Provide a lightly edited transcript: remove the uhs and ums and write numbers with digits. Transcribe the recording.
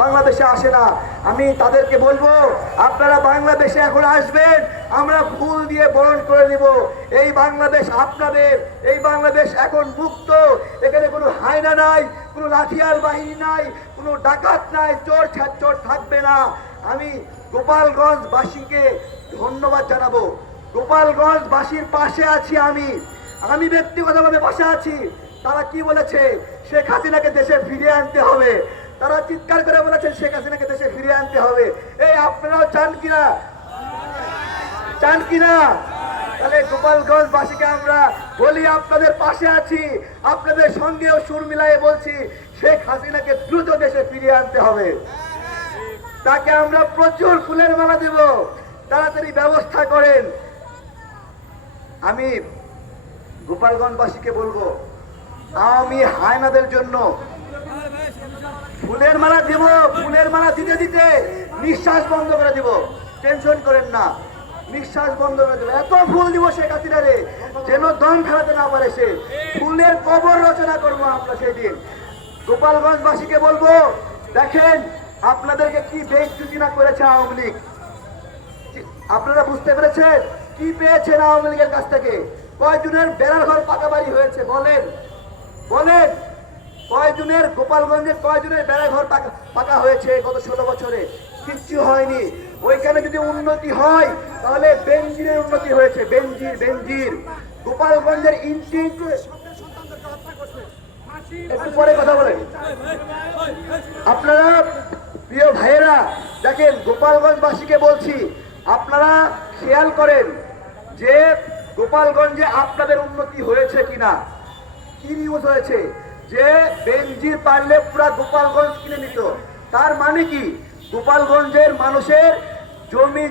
বাংলাদেশে আসে না। আমি তাদেরকে বলবো, আপনারা বাংলাদেশে এখন আসবেন, আমরা ফুল দিয়ে বরণ করে নিব। এই বাংলাদেশ আপনাদের, এই বাংলাদেশ এখন মুক্ত। এখানে কোনো হায়না নাই, কোনো লাঠিয়াল বাহিনী নাই, কোনো ডাকাত নাই, চোর ছাচ্চোর থাকবে না। আমি গোপালগঞ্জবাসীকে ধন্যবাদ জানাবো। গোপালগঞ্জবাসীর পাশে আছি আমি ব্যক্তিগতভাবে পাশে আছি। তারা কি বলেছে? শেখ হাসিনাকে দেশে ফিরিয়ে আনতে হবে। তারা চিৎকার করে বলেছেন শেখ হাসিনাকে দেশে ফিরিয়ে আনতে হবে। এই আপনারাও চান কিনা? চান কিনা? তাহলে গোপালগঞ্জবাসীকে আমরা বলি, আপনাদের পাশে আছি, আপনাদের সঙ্গেও সুর মিলাই বলছি, শেখ হাসিনাকে দ্রুত দেশে ফিরিয়ে আনতে হবে। তাকে আমরা প্রচুর ফুলের মালা দেব, তাড়াতাড়ি ব্যবস্থা করেন। আমি গোপালগঞ্জবাসীকে বলবো, আওয়ামী হায়নাদের জন্য ফুলের মালা দেব। ফুলের মালা দিতে দিতে নিঃশ্বাস বন্ধ করে দিব। টেনশন করেন না, নিঃশ্বাস বন্ধ করে দেবো। এত ফুল দিব শেখ হাসিনারে যেন দম ফেলাতে না পারে সে। ফুলের কবর রচনা করবো আমরা সেদিন। গোপালগঞ্জবাসীকে বলবো, দেখেন আপনাদেরকে কি বেইজ্জতি না করেছে আওয়ামী লীগ। আপনারা বুঝতে পেরেছেন কি পেয়েছেন আওয়ামী লীগের কাছ থেকে? কয়জনের বেড়ার ঘর পাকা বাড়ি হয়েছে বলেন? বলেন কয়জনের, গোপালগঞ্জের কয়জনের বেড়ার ঘর পাকা হয়েছে গত 16 বছরে? কিচ্ছু হয়নি। ওইখানে যদি উন্নতি হয় তাহলে বেনজিরের উন্নতি হয়েছে। বেনজির গোপালগঞ্জের ইঞ্চি একটু পরে কথা বলেন আপনারা। প্রিয় ভাইয়েরা, দেখেন গোপালগঞ্জবাসীকে বলছি, আপনারা খেয়াল করেন যে গোপালগঞ্জে আপনাদের উন্নতি হয়েছে কিনা। কি নিউজ হয়েছে যে বেনজির পারলে পুরা গোপালগঞ্জ কিনে নিত। তার মানে কি? গোপালগঞ্জের মানুষের জমি